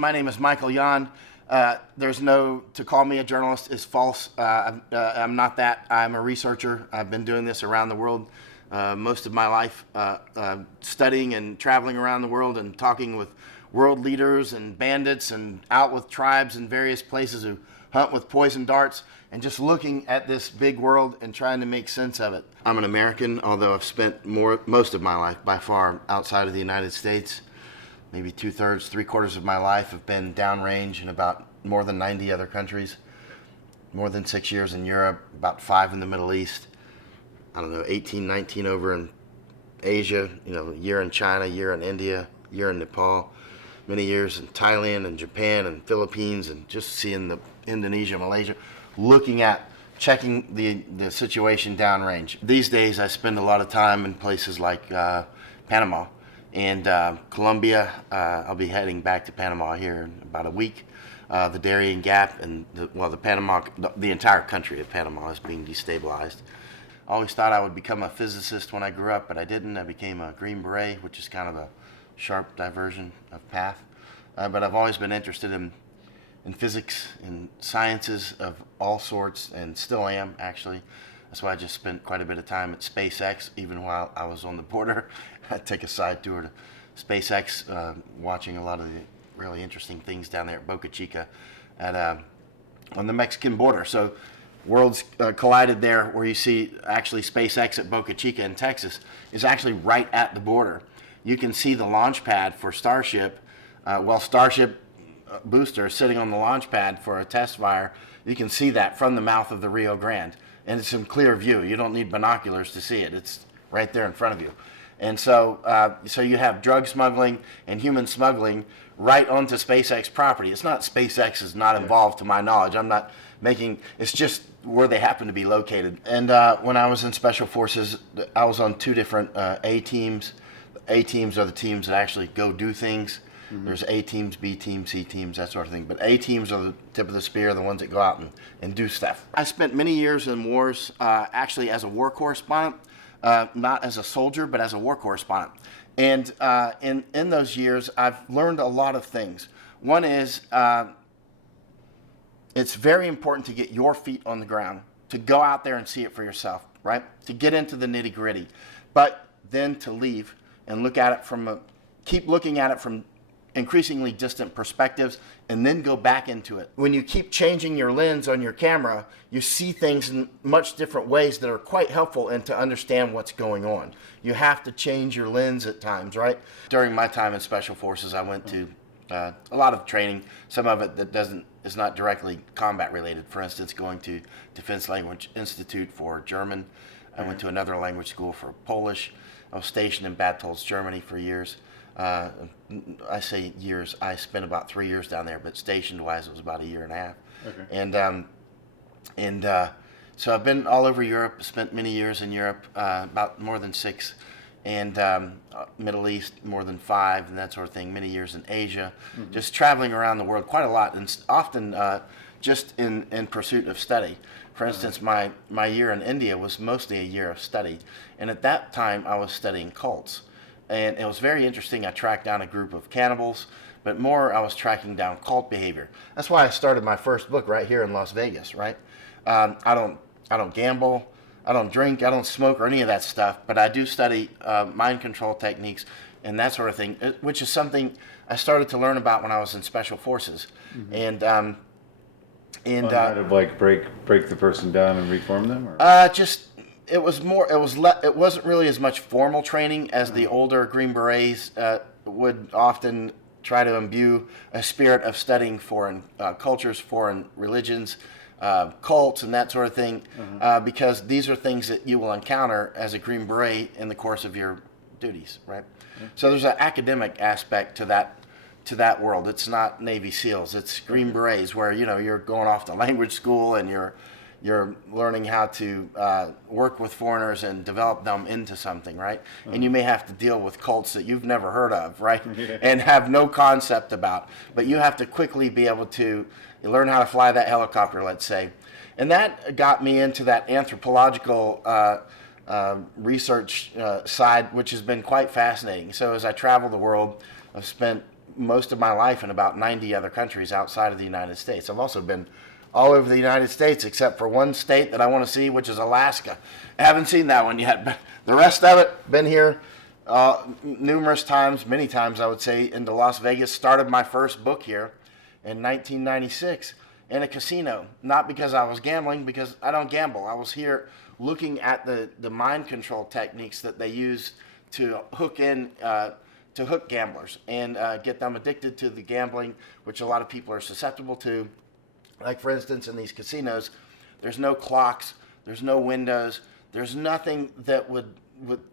My name is Michael Jan. To call me a journalist is false. I'm not that. I'm a researcher. I've been doing this around the world most of my life, studying and traveling around the world and talking with world leaders and bandits and out with tribes in various places who hunt with poison darts and just looking at this big world and trying to make sense of it. I'm an American, although I've spent most of my life by far outside of the United States. Maybe 2/3, 3/4 of my life have been downrange in about more than 90 other countries. More than 6 years in Europe, about 5 in the Middle East. I don't know, 18, 19 over in Asia, a year in China, a year in India, a year in Nepal, many years in Thailand and Japan and Philippines, and just seeing the Indonesia, Malaysia, checking the situation downrange. These days I spend a lot of time in places like Panama and Colombia. I'll be heading back to Panama here in about a week. The Darien Gap and the entire country of Panama is being destabilized. I always thought I would become a physicist when I grew up, but I didn't. I became a Green Baret, which is kind of a sharp diversion of path. But I've always been interested in physics and sciences of all sorts, and still am, actually. That's why I just spent quite a bit of time at SpaceX, even while I was on the border. I'd take a side tour to SpaceX, watching a lot of the really interesting things down there at Boca Chica on the Mexican border. So worlds collided there, where you see actually SpaceX at Boca Chica in Texas is actually right at the border. You can see the launch pad for Starship. Starship booster is sitting on the launch pad for a test fire. You can see that from the mouth of the Rio Grande, and it's in clear view. You don't need binoculars to see it. It's right there in front of you. And so you have drug smuggling and human smuggling right onto SpaceX property. It's not SpaceX is not involved, to my knowledge. It's just where they happen to be located. And when I was in Special Forces, I was on 2 different A teams. A teams are the teams that actually go do things. Mm-hmm. There's A teams, B teams, C teams, that sort of thing. But A teams are the tip of the spear, the ones that go out and do stuff. I spent many years in wars, actually as a war correspondent. Not as a soldier, but as a war correspondent. And in those years, I've learned a lot of things. One is it's very important to get your feet on the ground, to go out there and see it for yourself, right? To get into the nitty gritty, but then to leave and keep looking at it from increasingly distant perspectives, and then go back into it. When you keep changing your lens on your camera, you see things in much different ways that are quite helpful and to understand what's going on. You have to change your lens at times, right? During my time in Special Forces, I went to a lot of training, some of it that is not directly combat related. For instance, going to Defense Language Institute for German. I went to another language school for Polish. I was stationed in Bad Tolz, Germany for years. I say years, I spent about 3 years down there, but station-wise it was about 1.5 years. Okay. And so I've been all over Europe, spent many years in Europe, about more than 6, and Middle East more than 5, and that sort of thing, many years in Asia, just traveling around the world quite a lot, and often just in pursuit of study. For instance, my year in India was mostly a year of study, and at that time I was studying cults. And it was very interesting. I tracked down a group of cannibals, but more I was tracking down cult behavior. That's why I started my first book right here in Las Vegas, right? I don't gamble, I don't drink, I don't smoke or any of that stuff, but I do study mind control techniques and that sort of thing, which is something I started to learn about when I was in Special Forces. Mm-hmm. And how to break the person down and reform them? Or? It wasn't really as much formal training as the older Green Berets would often try to imbue a spirit of studying foreign cultures, foreign religions, cults, and that sort of thing, because these are things that you will encounter as a Green Beret in the course of your duties, right? So there's an academic aspect to that world. It's not Navy SEALs. It's Green Berets, where you're going off to language school and you're learning how to work with foreigners and develop them into something, right? And you may have to deal with cults that you've never heard of, right? And have no concept about. But you have to quickly be able to learn how to fly that helicopter, let's say. And that got me into that anthropological research side, which has been quite fascinating. So as I travel the world, I've spent most of my life in about 90 other countries outside of the United States. I've also been all over the United States except for one state that I want to see, which is Alaska. I haven't seen that one yet, but the rest of it, been here numerous times, many times I would say, into Las Vegas. Started my first book here in 1996 in a casino, not because I was gambling, because I don't gamble. I was here looking at the mind control techniques that they use to hook gamblers and get them addicted to the gambling, which a lot of people are susceptible to. Like, for instance, in these casinos, there's no clocks, there's no windows, there's nothing that would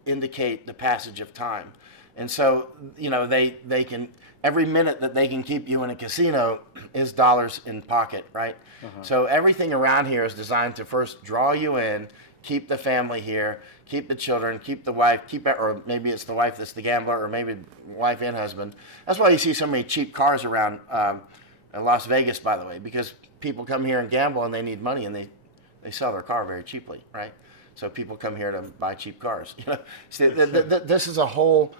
indicate the passage of time. And so, they can, every minute that they can keep you in a casino is dollars in pocket, right? So everything around here is designed to first draw you in, keep the family here, keep the children, keep the wife, or maybe it's the wife that's the gambler, or maybe wife and husband. That's why you see so many cheap cars around in Las Vegas, by the way, because people come here and gamble and they need money, and they sell their car very cheaply, right? So people come here to buy cheap cars. See, this is a whole.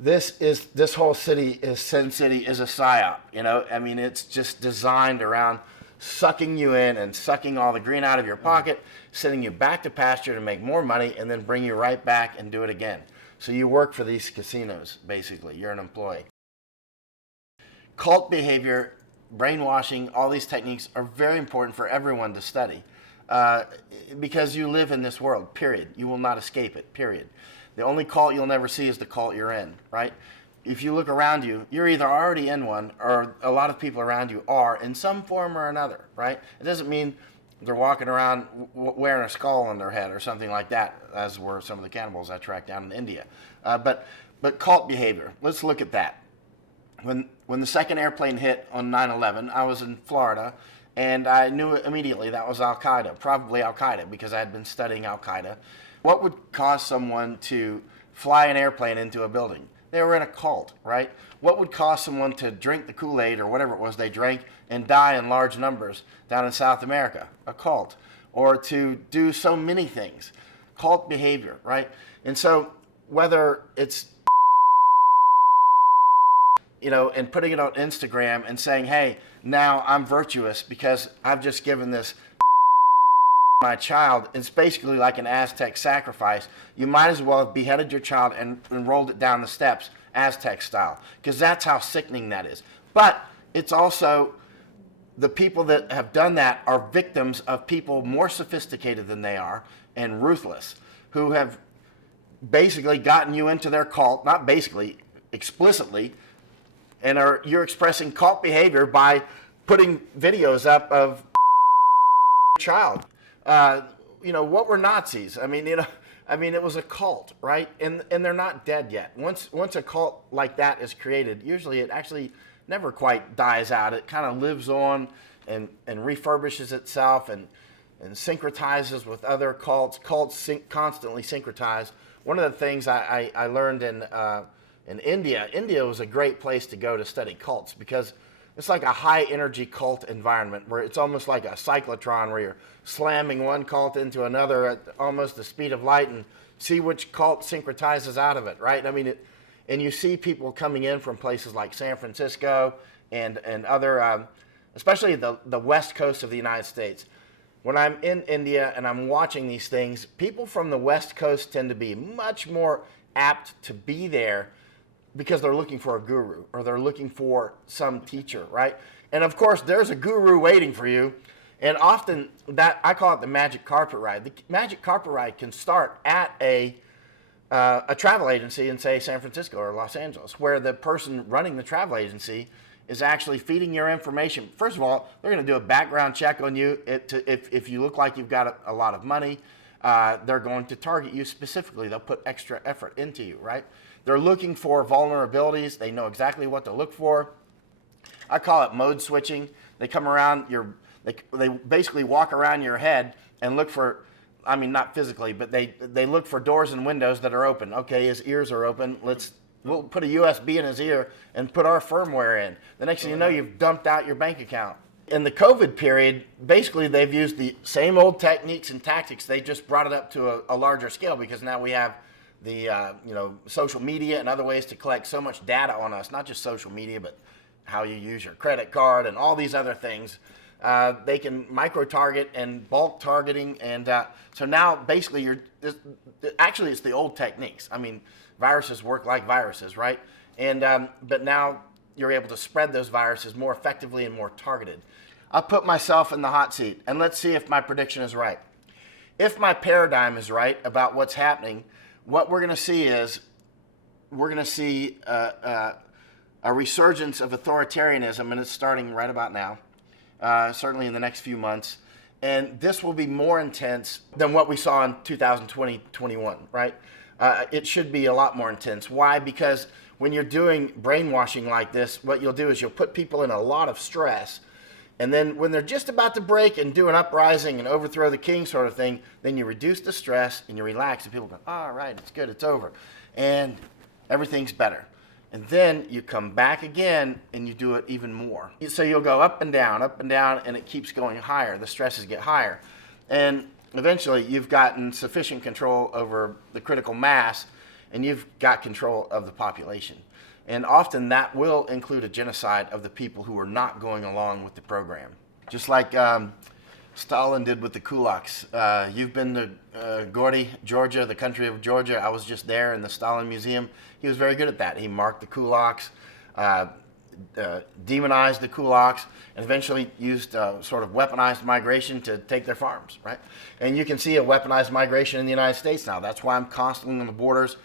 This whole city is Sin City is a psyop. It's just designed around sucking you in and sucking all the green out of your pocket, sending you back to pasture to make more money, and then bring you right back and do it again. So you work for these casinos, basically. You're an employee. Cult behavior, brainwashing, all these techniques are very important for everyone to study because you live in this world, period. You will not escape it, period. The only cult you'll never see is the cult you're in, right? If you look around you, you're either already in one, or a lot of people around you are in some form or another, right? It doesn't mean they're walking around wearing a skull on their head or something like that, as were some of the cannibals I tracked down in India. But cult behavior, let's look at that. When the second airplane hit on 9/11, I was in Florida, and I knew immediately that was Al-Qaeda, probably Al-Qaeda, because I had been studying Al-Qaeda. What would cause someone to fly an airplane into a building? They were in a cult, right? What would cause someone to drink the Kool-Aid or whatever it was they drank and die in large numbers down in South America? A cult. Or to do so many things. Cult behavior, right? And so whether it's and putting it on Instagram and saying, hey, now I'm virtuous because I've just given this my child. It's basically like an Aztec sacrifice. You might as well have beheaded your child and rolled it down the steps, Aztec style, because that's how sickening that is. But it's also, the people that have done that are victims of people more sophisticated than they are and ruthless, who have basically gotten you into their cult, not basically, explicitly, and you're expressing cult behavior by putting videos up of child. What were Nazis? It was a cult, right? And they're not dead yet. Once a cult like that is created, usually it actually never quite dies out. It kind of lives on and refurbishes itself and syncretizes with other cults. Cults constantly syncretize. One of the things I learned in India. India was a great place to go to study cults because it's like a high energy cult environment where it's almost like a cyclotron where you're slamming one cult into another at almost the speed of light and see which cult syncretizes out of it, right? And you see people coming in from places like San Francisco and other, especially the west coast of the United States. When I'm in India and I'm watching these things, people from the west coast tend to be much more apt to be there because they're looking for a guru or they're looking for some teacher, right? And of course, there's a guru waiting for you. And often, that I call it the magic carpet ride. The magic carpet ride can start at a travel agency in, say, San Francisco or Los Angeles, where the person running the travel agency is actually feeding your information. First of all, they're going to do a background check on you. If you look like you've got a lot of money, they're going to target you specifically. They'll put extra effort into you, right? They're looking for vulnerabilities. They know exactly what to look for. I call it mode switching. They come around they basically walk around your head and look for, not physically, but they look for doors and windows that are open. Okay, his ears are open. We'll put a USB in his ear and put our firmware in. The next thing you know, you've dumped out your bank account. In the COVID period, basically they've used the same old techniques and tactics. They just brought it up to a larger scale because now we have social media and other ways to collect so much data on us, not just social media, but how you use your credit card and all these other things. They can micro-target and bulk targeting, and so now basically actually it's the old techniques. I mean, viruses work like viruses, right? And but now you're able to spread those viruses more effectively and more targeted. I'll put myself in the hot seat, and let's see if my prediction is right. If my paradigm is right about what's happening, what we're going to see is a resurgence of authoritarianism, and it's starting right about now. Certainly in the next few months. And this will be more intense than what we saw in 2020-21, right? It should be a lot more intense. Why? Because when you're doing brainwashing like this, what you'll do is you'll put people in a lot of stress. And then when they're just about to break and do an uprising and overthrow the king sort of thing, then you reduce the stress and you relax, and people go, all right, it's good, it's over. And everything's better. And then you come back again and you do it even more. So you'll go up and down, and it keeps going higher. The stresses get higher. And eventually you've gotten sufficient control over the critical mass, and you've got control of the population. And often that will include a genocide of the people who are not going along with the program. Just like Stalin did with the Kulaks. You've been to Gordy, Georgia, the country of Georgia. I was just there in the Stalin Museum. He was very good at that. He marked the Kulaks, demonized the Kulaks, and eventually used sort of weaponized migration to take their farms, right? And you can see a weaponized migration in the United States now. That's why I'm constantly on the borders,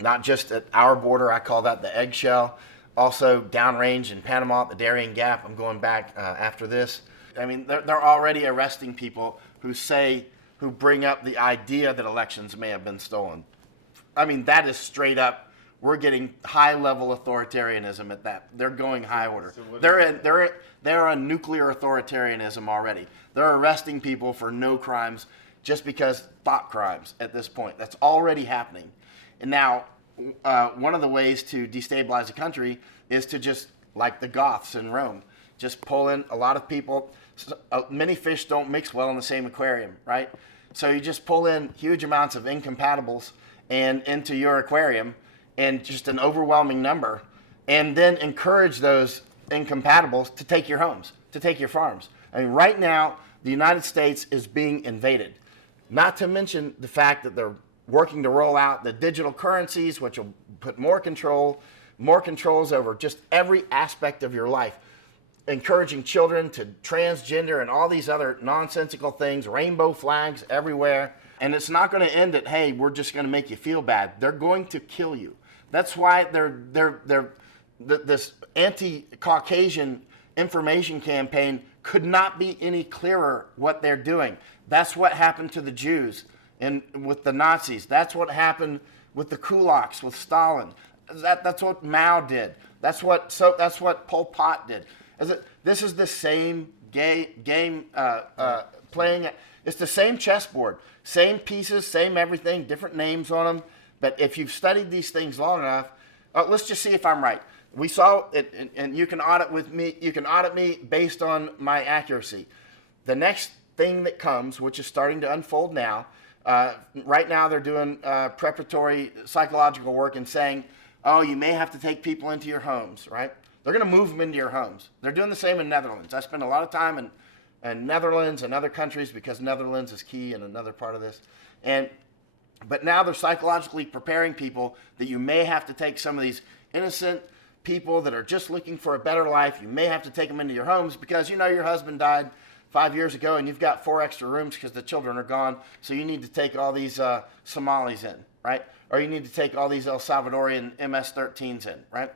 not just at our border. I call that the eggshell. Also downrange in Panama at the Darien Gap. I'm going back after this. I mean, they're already arresting people who bring up the idea that elections may have been stolen. I mean, that is straight up. We're getting high-level authoritarianism at that. They're going high order. So they're on nuclear authoritarianism already. They're arresting people for no crimes just because thought crimes at this point. That's already happening. And now, one of the ways to destabilize a country is to just, like the Goths in Rome, just pull in a lot of people. Many fish don't mix well in the same aquarium, right? So you just pull in huge amounts of incompatibles and into your aquarium, and just an overwhelming number, and then encourage those incompatibles to take your homes, to take your farms. I mean, right now, the United States is being invaded. Not to mention the fact that they're working to roll out the digital currencies, which will put more controls over just every aspect of your life, encouraging children to transgender and all these other nonsensical things, rainbow flags everywhere. And it's not going to end at, hey, we're just going to make you feel bad. They're going to kill you. That's why this anti-Caucasian information campaign could not be any clearer what they're doing. That's what happened to the Jews and with the Nazis. That's what happened with the Kulaks, with Stalin. That's what Mao did. That's what Pol Pot did. This is the same game playing. It's the same chessboard, same pieces, same everything, different names on them. But if you've studied these things long enough, let's just see if I'm right. We saw it, and you can audit with me. You can audit me based on my accuracy. The next thing that comes, which is starting to unfold now, right now they're doing preparatory psychological work and saying, oh, you may have to take people into your homes, right? They're going to move them into your homes. They're doing the same in Netherlands. I spend a lot of time in Netherlands and other countries because Netherlands is key in another part of this. But now they're psychologically preparing people that you may have to take some of these innocent people that are just looking for a better life. You may have to take them into your homes because you know your husband died 5 years ago and you've got 4 extra rooms because the children are gone. So you need to take all these Somalis in, right? Or you need to take all these El Salvadorian MS-13s in, right?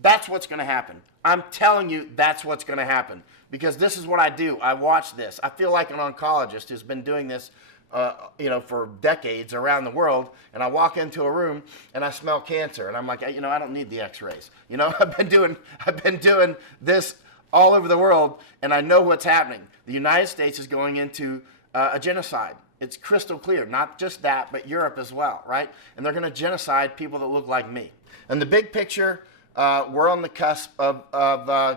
That's what's going to happen. I'm telling you that's what's going to happen because this is what I do. I watch this. I feel like an oncologist who's been doing this for decades around the world, and I walk into a room and I smell cancer, and I'm like, I don't need the X-rays. I've been doing this all over the world, and I know what's happening. The United States is going into a genocide. It's crystal clear. Not just that, but Europe as well, right? And they're going to genocide people that look like me. And the big picture, we're on the cusp of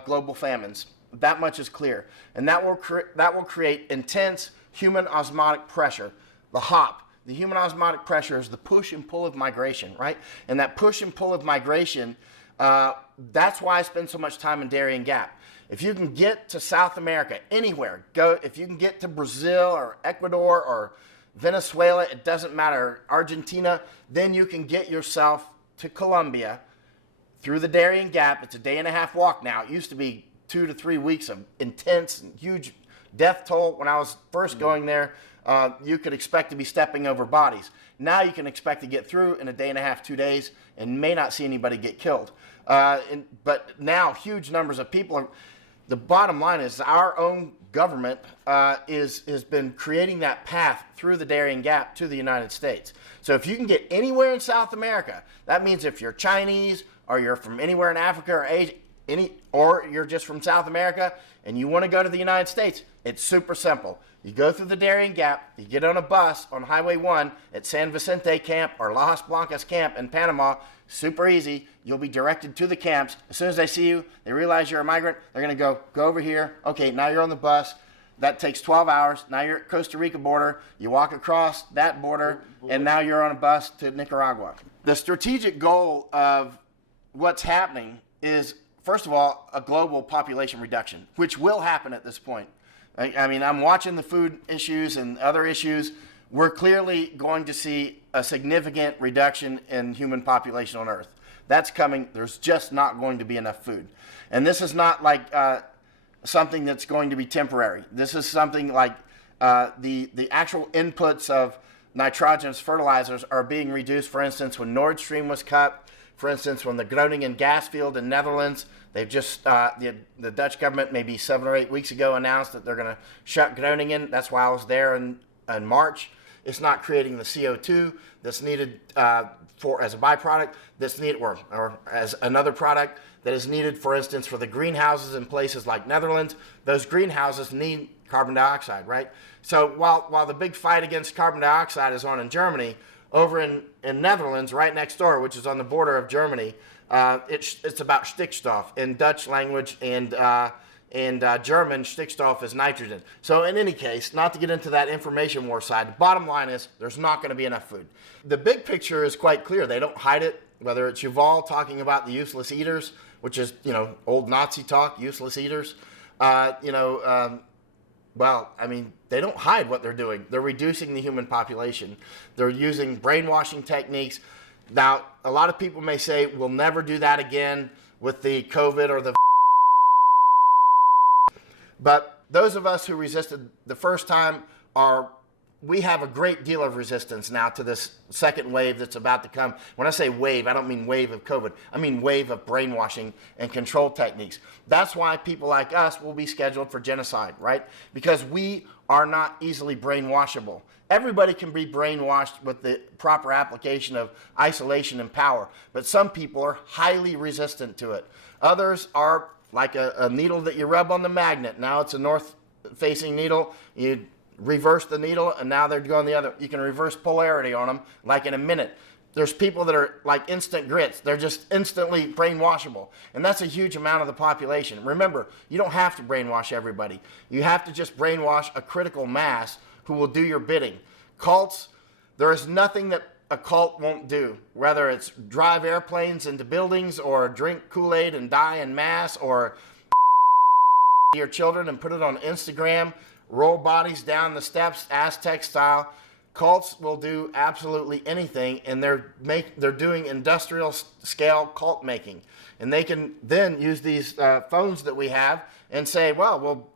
global famines. That much is clear, and that will create intense human osmotic pressure, the HOP, the human osmotic pressure is the push and pull of migration, right? And that push and pull of migration, that's why I spend so much time in Darien Gap. If you can get to South America, anywhere, if you can get to Brazil or Ecuador or Venezuela, it doesn't matter, Argentina, then you can get yourself to Colombia through the Darien Gap. It's a day-and-a-half walk now. It used to be 2 to 3 weeks of intense and huge death toll. When I was first going there, you could expect to be stepping over bodies. Now you can expect to get through in a day-and-a-half, 2 days, and may not see anybody get killed. But now huge numbers of people are. The bottom line is our own government has been creating that path through the Darien Gap to the United States. So if you can get anywhere in South America, that means if you're Chinese or you're from anywhere in Africa or Asia, or you're just from South America and you want to go to the United States, it's super simple. You go through the Darien Gap, you get on a bus on Highway 1 at San Vicente Camp or Las Blancas Camp in Panama. Super easy. You'll be directed to the camps. As soon as they see you, they realize you're a migrant, they're going to go over here. Okay, now you're on the bus. That takes 12 hours. Now you're at Costa Rica border. You walk across that border, and now you're on a bus to Nicaragua. The strategic goal of what's happening is, first of all, a global population reduction, which will happen at this point. I mean, I'm watching the food issues and other issues. We're clearly going to see a significant reduction in human population on Earth. That's coming. There's just not going to be enough food. And this is not like something that's going to be temporary. This is something like the actual inputs of nitrogenous fertilizers are being reduced. For instance, when Nord Stream was cut, for instance, when the Groningen gas field in Netherlands, they've just, the Dutch government maybe 7 or 8 weeks ago announced that they're going to shut Groningen. That's why I was there in March. It's not creating the CO2 that's needed as a byproduct, that's needed, or as another product that is needed, for instance, for the greenhouses in places like Netherlands. Those greenhouses need carbon dioxide, right? So while the big fight against carbon dioxide is on in Germany, over in Netherlands, right next door, which is on the border of Germany, it's about Stickstoff in Dutch language, and German, Stickstoff is nitrogen. So in any case, not to get into that information war side, the bottom line is there's not going to be enough food. The big picture is quite clear. They don't hide it, whether it's Yuval talking about the useless eaters, which is, old Nazi talk, useless eaters. Well, I mean, they don't hide what they're doing. They're reducing the human population. They're using brainwashing techniques. Now, a lot of people may say, we'll never do that again with the COVID or the... But those of us who resisted the first time we have a great deal of resistance now to this second wave that's about to come. When I say wave, I don't mean wave of COVID. I mean wave of brainwashing and control techniques. That's why people like us will be scheduled for genocide, right? Because we are not easily brainwashable. Everybody can be brainwashed with the proper application of isolation and power, but some people are highly resistant to it. Others are like a needle that you rub on the magnet. Now it's a north-facing needle. You reverse the needle, and now they're going the other. You can reverse polarity on them like in a minute. There's people that are like instant grits. They're just instantly brainwashable. And that's a huge amount of the population. Remember, you don't have to brainwash everybody. You have to just brainwash a critical mass who will do your bidding. Cults, there is nothing that a cult won't do, whether it's drive airplanes into buildings or drink Kool-Aid and die in mass, or your children and put it on Instagram, roll bodies down the steps Aztec style. Cults will do absolutely anything, and they're doing industrial scale cult making. And they can then use these phones that we have and say, well,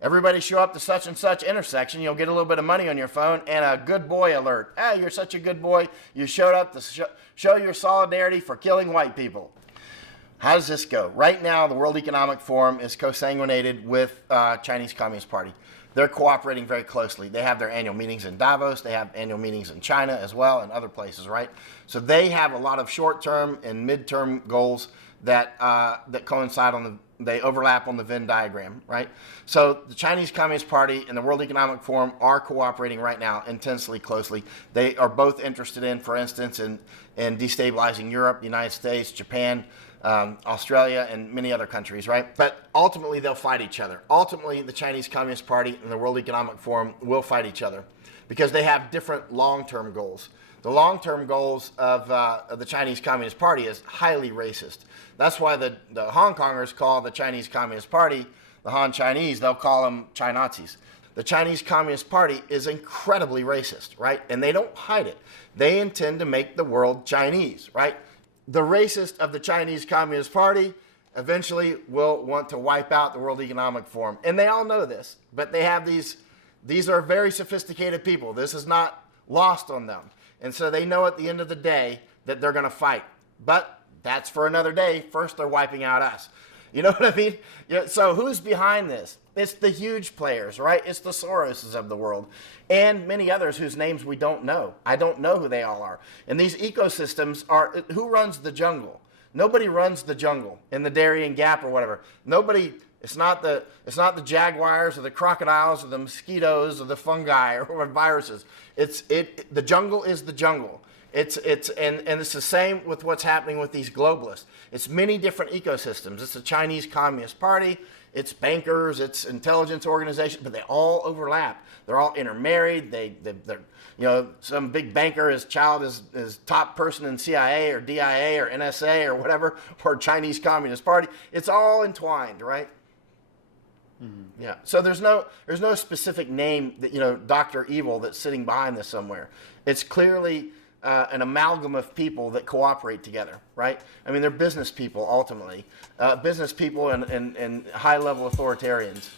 everybody show up to such and such intersection. You'll get a little bit of money on your phone and a good boy alert. Hey, you're such a good boy. You showed up to show your solidarity for killing white people. How does this go? Right now, the World Economic Forum is co-sanguinated with Chinese Communist Party. They're cooperating very closely. They have their annual meetings in Davos. They have annual meetings in China as well, and other places, right? So they have a lot of short-term and mid-term goals that coincide they overlap on the Venn diagram, right? So the Chinese Communist Party and the World Economic Forum are cooperating right now intensely closely. They are both interested in, for instance, in destabilizing Europe, the United States, Japan, Australia, and many other countries, right? But ultimately, they'll fight each other. Ultimately, the Chinese Communist Party and the World Economic Forum will fight each other because they have different long-term goals. The long-term goals of the Chinese Communist Party is highly racist. That's why the Hong Kongers call the Chinese Communist Party, the Han Chinese, they'll call them Chi-Nazis. The Chinese Communist Party is incredibly racist, right? And they don't hide it. They intend to make the world Chinese, right? The racist of the Chinese Communist Party eventually will want to wipe out the World Economic Forum. And they all know this, but they have these are very sophisticated people. This is not lost on them. And so they know at the end of the day that they're going to fight. But that's for another day. First, they're wiping out us. You know what I mean? So who's behind this? It's the huge players, right? It's the Soroses of the world and many others whose names we don't know. I don't know who they all are. And these ecosystems are, who runs the jungle? Nobody runs the jungle in the Darien Gap or whatever. Nobody, it's not the jaguars or the crocodiles or the mosquitoes or the fungi or viruses. The jungle is the jungle. And it's the same with what's happening with these globalists. It's many different ecosystems. It's the Chinese Communist Party, it's bankers, it's intelligence organizations, but they all overlap. They're all intermarried. They're some big banker, his child is top person in CIA or DIA or NSA or whatever, or Chinese Communist Party. It's all entwined, right? Mm-hmm. Yeah. So there's no specific name that Dr. Evil that's sitting behind this somewhere. It's clearly an amalgam of people that cooperate together, right? I mean, they're business people ultimately, business people and high-level authoritarians.